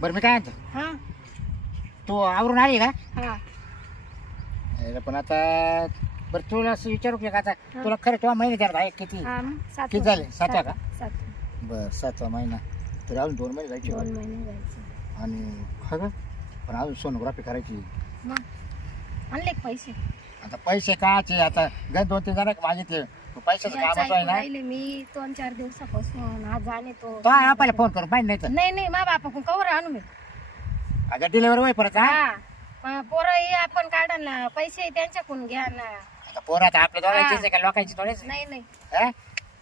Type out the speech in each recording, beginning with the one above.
बरं मी काय म्हणतो, हा तू आवरून आली का? हा पण आता बरं तुला असं विचारू का आता, तुला खरं तेव्हा महिने द्यायला आहे किती? हा मग किती झाले? 7 का? 7 बरं 7वा महिना तर अजून 2 महिने जायचे 2 महिने जायचं. आणि खरं पण अजून सोनोग्राफी करायची. मग आणले का पैसे? आता पैसे काचे आता गण 2-3 जण माझे ते पैशाचं याचं काम आहे ऐकून ना. राहिले मी 2-4 दिवसापासून आज जाणे तो तो आपल्याला फोन करू माहिती नाही तर नाही मा बापा कवर आणू मी. अगं डिलिव्हरी होई परत. हा हा पोरं हे आपण काढा ना पैसे त्यांच्याकडून घ्या ना. आता पोरं आता आपल्या दोघांचीच आहे का लोकांची थोडेच? नाही हा?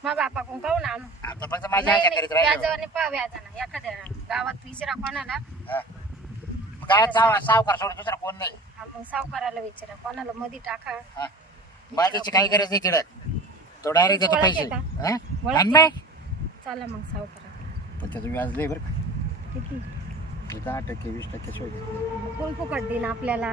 मा बापा काहून आणू? आता फक्त माझ्या आईच्या करीत राहिलो. व्याजाने पा व्याजाना एखाद्या गावात विचारा कोणाला. हा. मग काय सावकार सोडून दुसरा कोण नाही. हा, मग सावकाराला विचारा कोणाला मध्ये टाका. हा. माझ्याची काही गरज नाही तिकडं, तो डायरेक्ट देतो पैसे. ओळख आहे हा? ओळख आणि नाही चला मग सावकारा पण त्याचं व्याज लय बरं का. किती 10% 20% सोय. कोण फुकट देईन आपल्याला?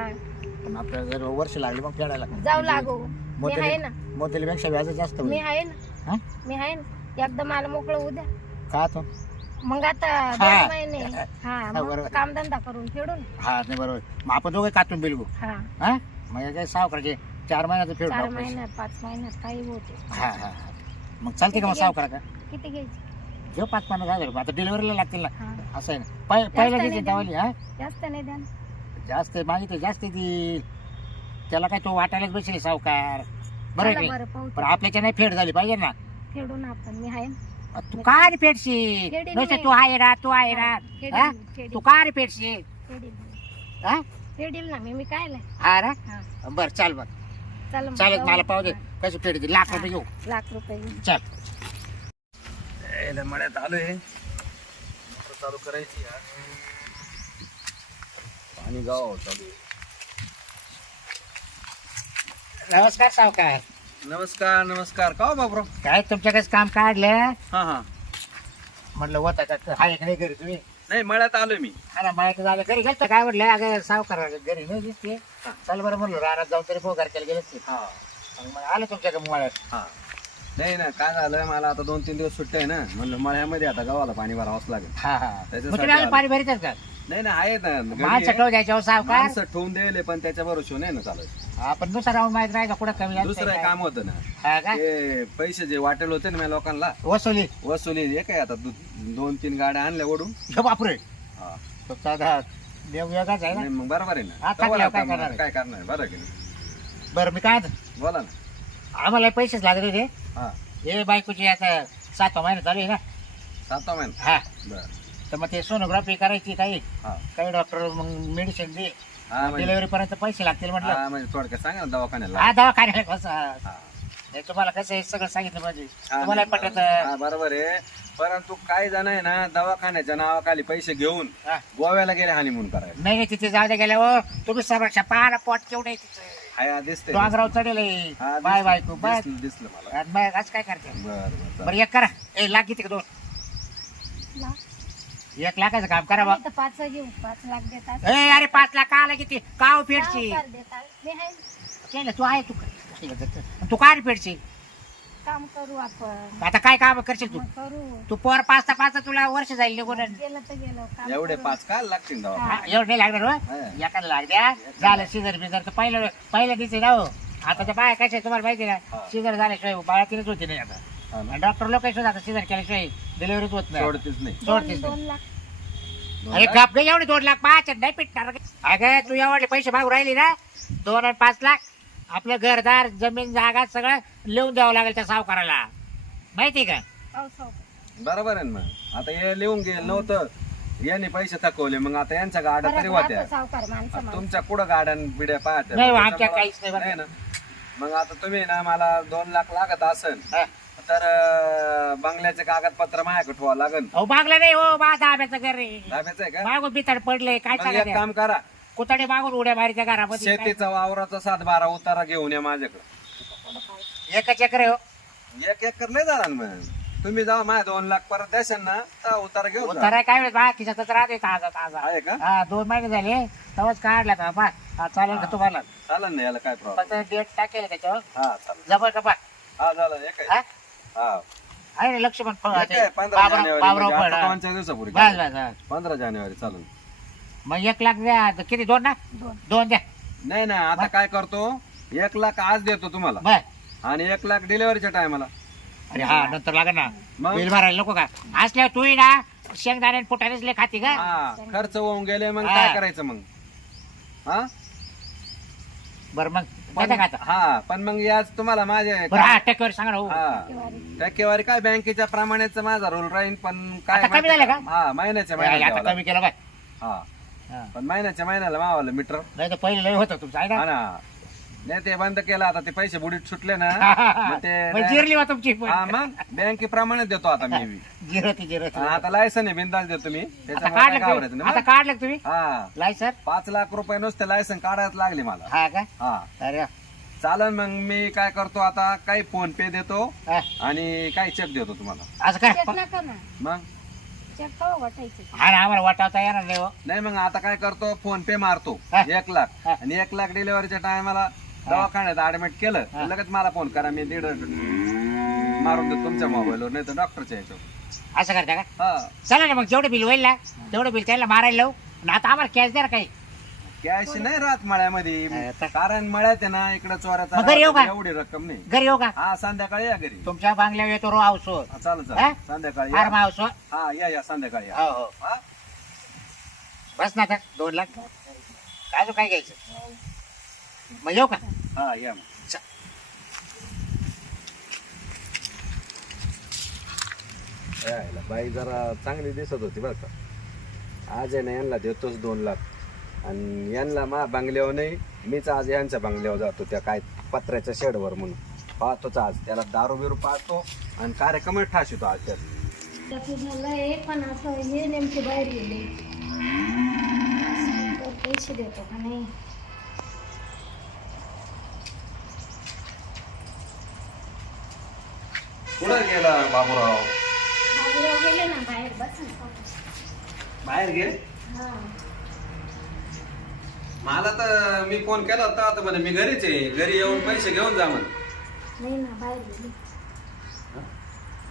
पण आपल्याला जर वर्ष लागले मग फेडायला जाऊ लागो मी आहे ना. मोतेलीपेक्षा व्याज जास्त मी होईल. आहे ना. हा? मी आहे ना. एकदा मला मोकळं उद्या का तो? मग आता हा. 2 महिने हा बरोबर. मग कामधंदा करून फेडून. हा नाही बरोबर. मग आपण दोघे काटून बिलगू. हा हा मग काय सावकाराचे 4 महिन्याचं फेड 4 टाकू. महिन्यात 5 महिन्यात काही होते. हा हा हा. मग चालते का मग सावकारा का किती घ्यायची? घेऊ 5-50 हजार रुपये. आता डिलिव्हरीला लागतील ना. हा असं आहे ना. पहिला नाही देते द्या. दवाली. हा जास्त नाही द्या ना. जास्त मागितलं जास्त ती त्याला काय तो वाटायलाच बसले सावकार. बरं चला आहे बरं की पाहू पण आपल्याच्या नाही फेड झाली पाहिजे ना. फेडून आपण. मी आहे ना. तू का रे फेडशी? फेडीन नुसतं मी. तू आहे ना तू आहे ना. फेडीन, हा? फेडीन. तू का रे फेडशी? फेडील हा फेडील ना मी काय नाही. हा रा हा बरं चाल मग चला मग चालेल. जाऊ. मला पाहू दे हा. कशी फेड दे. लाख रुपये घेऊ. लाख रुपये घेऊन. चल. मळ्यात आलोय. मोटर चालू करायची यार. पाणी गाव चालू आहे. नमस्कार सावकार. नमस्कार नमस्कार. का हो बाबरो? काय तुमच्याकडेच काम काढलं हा हा. म्हटलं होता का हा एक नाही घरी तुम्ही? नाही मळ्यात आलोय मी. हा ना माहिती झालं घरी गेलं काय म्हटलं अगं सावकार घरी नाही दिसते. चल बरं म्हणलं रानात जाऊन तरी पोगार केला गेलं ते. हा मग आलं तुमच्याकडे मळ्यात. हा. नाही ना काय झालं मला आता 2-3 दिवस सुट्ट्या आहे ना, म्हणलं मळ्यामध्ये आता गव्हाला पाणी भरावंच लागेल. हा हा त्याच्यासाठी मग तुम्ही अजून आलो. पाणी भरीतात का? नाही ना आहेत ना घरी माणसं आहे. ठेव द्यायच्या हो सावकार. माणसं ठेवून द्यायले पण त्याच्या भरोशा नाही ना चालत. आपण दुसरा राऊंड माहित नाही का कुठं कमी जास्त दुसरं आहे काम होतं ना. हा का? ते पैसे जे वाटेल होते ना मी लोकांना वसुली. वसुली हे काय आता 2-3 गाड्या आणल्या ओढून. हे बापरे हा. फक्त आता देवयोगाच आहे नाही ना. मग बरोबर आहे हा, ना. थकल्यावर तेव्हा काय आता करणार आहे? काय करणार आहे? बरं की नाही. बरं मी काय म्हणतो, बोला ना. आम्हाला पैसेच लागले रे. हा हे बायकोची आता 7वा महिना चालू आहे ना. 7 महिना. हा बर. तर मग ते सोनोग्राफी करायची काही हा काही डॉक्टर मग मेडिसिन दे. हा म्हणजे डिलिव्हरी पर्यंत पैसे लागतील म्हटलं. हा, म्हणजे थोडक्यात सांगा ना दवाखान्याला. हा दवाखान्याला कसं हा. हे तुम्हाला कसं हे सगळं सांगितलं पाहिजे. हा, तुम्हाला नाही, पटत. हा, बरोबर आहे. परंतु काही जण आहे ना दवाखान्याच्या नावाखाली पैसे घेऊन हा. गोव्याला गेले हानिमून करायला. नाही नाही, तिथे जाऊ दे गेल्या हो तुम्ही समक्षा पाहा पोट केवढे हाय दिसते. डोंगराव चढेल हा, बाय बायको बाय. दिसलं मला. आणि मग आज काय करते. बर बरं एक करा. ए लाख किती का 2? लाख 1 लाखाचं काम करा बा. आम्ही तर 5 घेऊ. 5 लाख देतात. ए अरे 5 लाख आला किती काव फेडची. सावकार देतात. मी आहे. केलं तू आहे तू काय फेडची. काम करू आपण. आता काय काम करशील तू. मग करू. तू पोर 5 तुला वर्ष जाईल निघून. गेलं तर गेलं. काम एवढे करू. 5 काय लागतील दवाखान्यात? एवढं नाही लागणार हो. हा. एखादं लाग द्या झालं सिजर बिजर तर पहिलं दिसे ना हो. आता त्या बाया कशा तुम्हाला माहिती ना हा. सिजर झाल्याशिवाय बाया तिनेच होती नाही आता. हा ना. डॉक्टर लोक सुद्धा आता सिजर केल्याशिवाय डिलिव्हरीच होत नाही. सोडतेच नाही. सोडतीस 2 नाही. लाख. अरे गप नाही एवढे 2 लाख 5 नाही पिटणार. अगं तू एवढे पैसे मागू राहिली ना 2 आणि 5 लाख आपलं घरदार जमीन जागा सगळं लिहून द्यावं लागेल त्या सावकाराला माहिती का. अहो, सावकार. बरोबर आहे ना मग. आता हे लिहून गेलं नव्हतं यांनी पैसे थकवले मग आता यांच्या गाड्या तरी परत होत्या. राहतो सावकार माणसं तुमच्या कुठं गाड्या बिड्या पाहत्या नाही, आमच्या त्याच्यामुळं- काहीच नाही बरं. नाही ना. मग आता तुम्ही ना मला 2 लाख लागत असेल हा. तर बंगल्याचे कागदपत्र माझ्याकडे ठेवा लागन. अहो मागलं नाही हो बा दाब्याचं घर रे. दाब्याचं आहे का? मागून बिताड पडले काय मग एक सांगा काम करा कुताडे मागून उड्या मारीच्या घरामध्ये शेतीचा वावराचा 7-12 उतारा घेऊन या माझ्याकडे. एकच एकर आहे हो. 1 एकर नाही झाला ना मग. तुम्ही जावा माझ्या 2 लाख परत द्याल ना तर उतारा घेऊन जा. उतारा काय वेळ बा खिशातच राहते ताजा ताजा. आहे का? हा 2 महिने झाले तेव्हाच काढला का बा. हा चालेल का तुम्हाला चालेल ना याला काय प्रॉब्लेम. फक्त डेट टाकेल त्याच्यावर हा चालेल. जबर का बा. हा झालं एक आहे. हा हा आहे ना लक्ष्मण एक आहे, 15 जानेवारी म्हणजे आता बाबराव 5 दिवसापूर्वी बस बस बस. 15 जानेवारी चालून मग 1 लाख द्या. किती 2 ना 2 द्या. नाही ना आता काय करतो 1 लाख आज देतो तुम्हाला बर आणि 1 लाख डिलिव्हरीच्या टायमाला. अरे हा नंतर लागेल ना मग? बिल भरायला नको का असल्या तू ना शेंगदाणे फुटानेच लय खाती का हा खर्च होऊन गेले मग हा. काय करायचं मग हा बरं मग पण देता का आता? हा पण मग याच तुम्हाला माझे बरं हा टक्केवारी सांगा ना हो. हा टक्केवारी काय बँकेच्या प्रमाणेच माझा रोल राहील पण काय आता कमी झालं का? हा महिन्याच्या आता महिन्याला कमी केलं बाय हा हा. पण महिन्याच्या महिन्याला मावाला मीटर नाही तर पहिले लय होतं तुमचं आहे हा ना ना नाही ते बंद केलं आता ते पैसे बुडीत सुटले ना मग ते मग जिरली वा तुमची हा मग बँकेप्रमाणे देतो आता मी बी. जिरती आता लायसन आहे बिंदास देतो मी आता त्याच्यामुळे काय काढलं घाबरायचं तुम्ही नाही आता मग. काढलं तुम्ही हा लायसन 5 लाख रुपये नुसते लायसन काढायला लागले मला हा का हा अरे चालन मग मी काय करतो आता काही फोन पे देतो हा. आणि काही चेक देतो तुम्हाला असं काय चेक नका ना मग चेक कवा वाटायचे हा ना आम्हाला वाटावता येणार नाही हो. नाही मग आता काय करतो फोन पे मारतो हा. 1 लाख हा. आणि 1 लाख डिलिव्हरीच्या टायमाला दवाखान्यात ऍडमिट केलं हा. तर लगेच मला फोन करा मी 1.5 मारून देतो तुमच्या मोबाईलवर नाही तर डॉक्टरच्या याच्यावर. असं करता का हा चला ना मग जेवढं बिल होईल ना तेवढं बिल त्याला मारायला लावू आणि आता आम्हाला कॅश द्या ना काही कॅश नाही राहत मळ्यामध्ये आता? कारण मळ्यात आहे ना इकडे चोऱ्याचा मग घरी येऊ का? राहतो, एवढी रक्कम नाही. घरी येऊ का हा संध्याकाळी या घरी तुमच्या बांगल्यावर येतो रो हाऊस हा, चालेल हा? चालेल संध्याकाळी या. फार्म हाऊस हो हा या संध्याकाळी या हो हा? बस ना आता 2 लाख अजून काय घ्यायचं मग येऊ का हा या मग. यायला बाई जरा चांगली दिसत होती बरं का आज आहे ना यांना देतोच 2 लाख आणि यांना मा बंगल्यावर नाही मीच आज यांच्या बंगल्यावर जातो त्या काय पत्र्याच्या शेडवर म्हणून पाहतोच आज त्याला दारू बिरू पाहतो आणि कार्यक्रम ठाशितो आज त्यात त्याचं झालंय पण असं हे नेमके बाहेर गेले तर पैसे देतो का नाही कुठं गेला बाबूराव बाबूराव गेले ना बाहेर बस ना. बाहेर गे हा मला तर मी फोन केला होता आता म्हणे मी घरीच आहे घरी येऊन पैसे घेऊन जा म्हणे नाही ना बाहेर गेले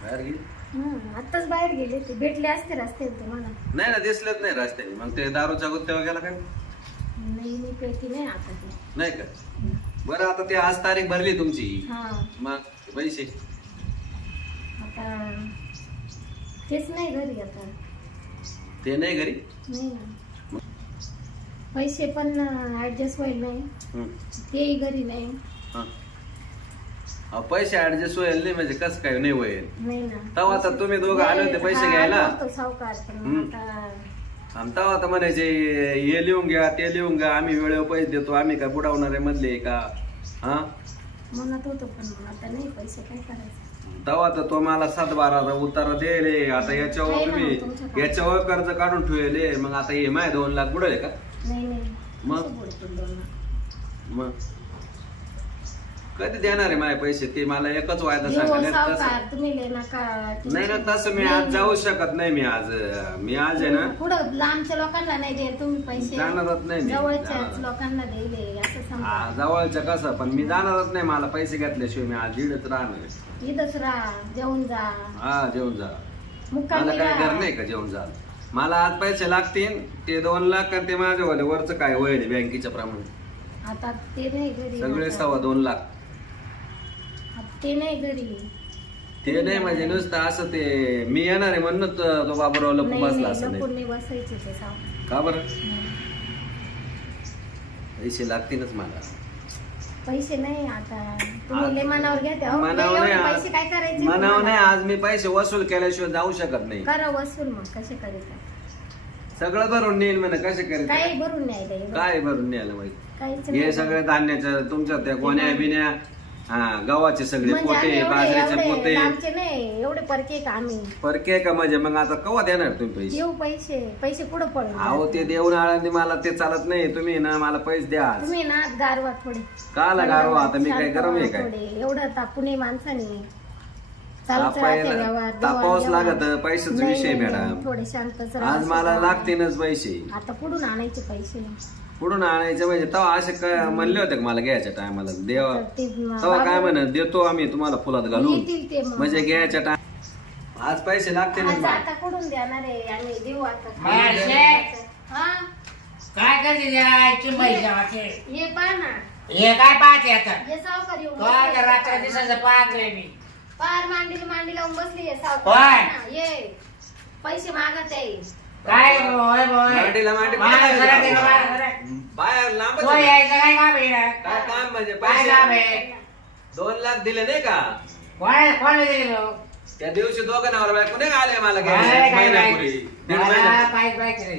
बाहेर गे आत्ताच बाहेर गेले ते भेटले असते रस्त्यात तुम्हाला नाही ना दिसलेच नाही रस्त्याने मग ते दारूच्या गुत्त्यावर गेला काय नाही मी पेटी नाही आता ते नाही का बरं आता ते आज तारीख भरली तुमची हा मग पैसे आता तेच नाही घरी आता ते नाही घरी नाही ना पैसे पण ऍडजस्ट होईल नाही हं. तेही घरी नाही हा. अहो, पैसे ऍडजस्ट होईल नाही म्हणजे कसं काय नाही होईल नाही ना तेव्हा आता तुम्ही दोघं आले होते पैसे घ्यायला सावकार पण हम्म. आता आणि तेव्हा आता म्हणायचे हे लिहून घ्या ते लिहून घ्या आम्ही वेळेवर पैसे देतो आम्ही काय बुडावणारे मधले का हा म्हणत होतो पण मग आता नाही पैसे काय करायचं तेव्हा तर तो मला 7-12 उतारा दिले आता याच्यावर आहे ना तुम्ही तुमच्याकडे. याच्यावर कर्ज काढून ठेवले मग आता हे माय 2 लाख बुडले का नाही नाही मग? कसं बोलतो दोन लाख? मग कधी देणार आहे माझे पैसे ते मला एकच वायदा देव सांगितले सावकार तुम्ही लय नका नाही ना तसं मी आज जाऊ शकत नाही मी आज आहे ना पुढं लांबच्या लोकांना नाही दे तुम्ही पैसे जाणारच नाही मी जवळच्याच लोकांना देईल असं समजा हा, जवळचं कसं पण मी जाणारच नाही मला पैसे घेतल्याशिवाय मी आज दीडच राहणार इथंच राहा जेवून जा हा जेवण जा मुक्कामी मला काय घर राहा नाही का जेवण जा मला आज पैसे लागतील ते 2 लाख आणि ते माझ्या वरचं काय होईल बँकेच्या प्रमाणे आता ते नाही घरी सगळे आता. 2.25 लाख आता ते नाही घरी ते नाही म्हणजे नुसतं असं ते मी येणार आहे म्हणून तो बाबूराव लपून नाही बसला नाही असं लपून नाही नाही बसायचे ते सावकार का बरं नाही. पैसे लागतीलच मला पैसे नाही आता तुम्ही लय मनावर घ्या ते. अहो, मनावर एवढे नाही पैसे काय करायचे मनावर नाही तुम्हाला? आज मी पैसे वसूल केल्याशिवाय जाऊ शकत नाही करा वसूल मग कसे करायचं सगळं भरून नेईल म्हणे कसे करायचं काही भरून नाही द्यायचं. काय भरून न्यायला माहिती काहीच हे नाही सगळे धान्याच्या तुमच्या त्या गोण्या बिन्या हा गव्हाचे सगळे म्हणजे आम्ही पोते एवढे- बाजरीचे एवढे पोते लांबचे नाही एवढे परके का आम्ही परके का म्हणजे मग आता कवा देणार तुम्ही पैसे देऊ पैसे पुढे पडून अहो ते देऊन आळंदी मला ते चालत नाही तुम्ही ना मला पैसे द्या आज. तुम्ही ना गारवा थोडे काला गारवा आता मी काय गरम आहे काय थोडे एवढं तापुने माणसाने चालूच राहते व्यवहार तापावच देवाण- लागत पैशाचा नाही, विषय नाही, मॅडम थोडे शांतच राहा. आज मला लागतीलच पैसे आता पुढून आणायचे पैसे कुठून आणायचे म्हणजे तेव्हा असे काय म्हणले होते का मला घ्यायच्या टायमाला देवा तर ते तेव्हा काय म्हणत देतो आम्ही तुम्हाला फुलात घालून येतील ते मग. म्हणजे घ्यायच्या टाइम आज पैसे लागते आज ना आता कुठून देणार आहे आम्ही देऊ आता मासे. हा करते द्यायची पैशाचे हे पहा ना, हे काय पाहते आता हे सावकार येऊन तो बसले. रात्र दिसायचं पाहतोय मी पार मांडी लावून बसली हे सावकार. कोण? पहा ना, ये पैसे मागत आहे. काय होय होय मांडीला मांडी मागं सरक दे, मागं सरक. बाहेर लांब तो यायचं काय काम आहे ना? काय काम म्हणजे काय काम पैसे आहे 2 लाख दिले नाही का कोण दिले तो? त्या दिवशी दोघं नवरा बायको नाही आले मला मला घ्यायला काय महिन्यापूर्वी माहिती? 1.5 मला महिना काहीच माहिती नाही.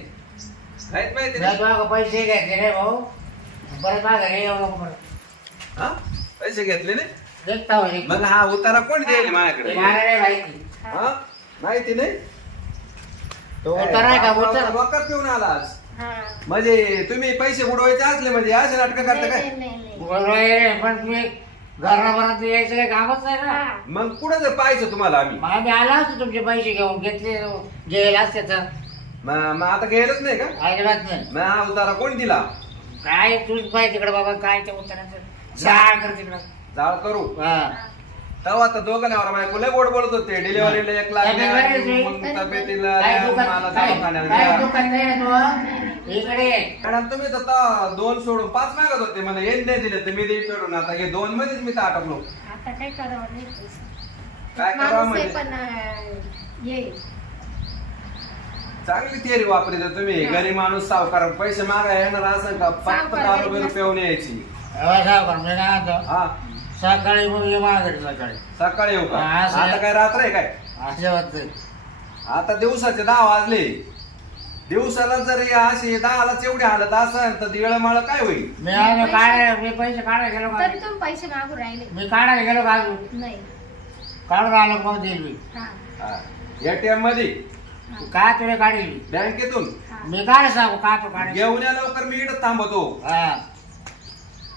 काहीच माहिती मी नाही तुला पैसे घेतले रे भाऊ परत माझ्या घरी येऊ नको म्हणून. हा पैसे घेतले नाही देखता हो देखता. मग हा उतारा कोण देईल माझ्याकडे मला नाही माहिती हा माहिती नाही तो उतारा आहे का उतारा? वकर पिऊन आलास हा. म्हणजे तुम्ही पैसे बुडवायचे असले म्हणजे असे नाटक करता नाही, काय नाही, नाही, नाही. बोलवाय पण तुम्ही घरापर्यंत यायचं काही कामच नाही ना. हा. मग कुठं जर पाहिजे तुम्हाला आम्ही मग आम्ही आलो असतो तुमचे पैसे घेऊन घेतले घ्यायला असते तर मग आता घ्यायलाच नाही का अजिबात नाही. मग हा उतारा कोण दिला काय तूच पाहिजे तिकडे बाबा काय ते उतरायचं झाड कर तिकडं जाळ करू हा. तेव्हा आता दोघं नवरा बायको लय गोड बोलत होते डिलिव्हरीला 1 लाख द्या, मग तब्येतीला काय द्या, दुकान मला काय दवाखान्याला काय द्या. दुकान नाही ना तू इकडे ये. मॅडम तुम्ही तर आता 2 सोडून 5 मागत होते मला येत नाही दिले तर मी देईन फेडून आता हे 2 मध्येच मी तर अटकलो आता काय करावं नाही पैसे. काय करावं माणूस आहे म्हणजे पण ये चांगली थिअरी वापरी तर तुम्ही गरीब माणूस सावकार पैसे मागा येणार असं का फक्त सावकार 10 रुपये पिऊन यायची अहो, सावकार, मी काय म्हणतो, हा सकाळी मग ये माघारी सकाळी सकाळी येऊ का हा, असं- आता काय रात्र आहे काय असे वाटतं आता दिवसाचे 10 वाजले दिवसाला जर अशी 10लाच एवढी हालत असेल तर दिवळमाळ काय होईल मी आलो काढायला मी पैसे काढायला गेलो का तरी तुम्ही पैसे मागू राहिले. मी काढायला गेलो का अजून नाही. काढून आलो मग देईल मी हा. एटीएम मध्ये का तुला काढेल बँकेतून हा. मी काय सांगू का तू काढेल घेऊन या लवकर मी इकडे थांबतो हा.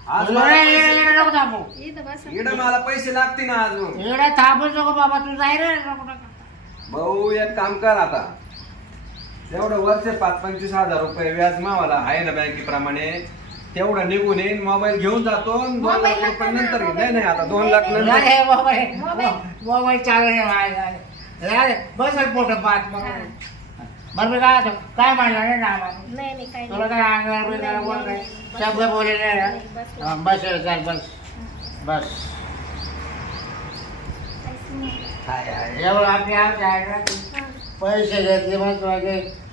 आज तुला मला इकडे- पैसे- इकडे नको थांबू इथं बसा. इकडे मला पैसे लागतील ना आज इकडे थांबूच नको बाबा तू जाय रे नको नको. भाऊ एक काम कर आता तेवढं वर्षे 25-25 हजार रुपये व्याज मावाला आहे ना बँकेप्रमाणे तेवढं निघून येईन मोबाईल घेऊन जातो 2 लाख मोबाईल रुपये नका नंतर ना, घेईन. नाही नाही आता 2 लाख मोबाईल नंतर नाही, मोबाईल मोबाईल. मोबाईल चालू नाही बसल पोट पाहत मग हा. बरं मी काय होतं, काय म्हणलं नाही ना आम्हाला नाही नाही काही तुला काय अंगावर बिंगावर नाही, बोल नाही, काय नाही. शब्द बोललेले नाही नाही, ना? बस. हा, बस रे, चाल बस बस एवढं आपली आमच्या आहे ना हा. पैसे घेतले मग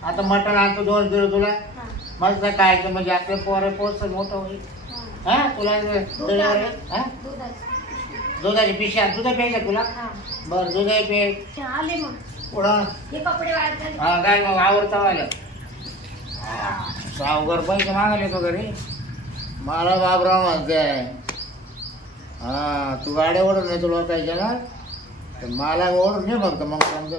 आता मटण आणतो 2 किलो तुला हा. मस्त काय म्हणजे आपले पोरं पोचत मोठं होईल हा. हा तुला डिलिव्हरी हा दुधाची. दुधाची पिशा दुधा प्यायचं तुला हा. बरं दुधा पे ते आले मग पुढं हे कपडे वाळत झाले. हा काय मग आवडता वाल्या सावकार पैसे मागायला तो घरी मला बाबराव म्हणते हा तू गाड्या ओढून नाही तुला पाहिजे ना तर मला ओढून नाही फक्त मग समजा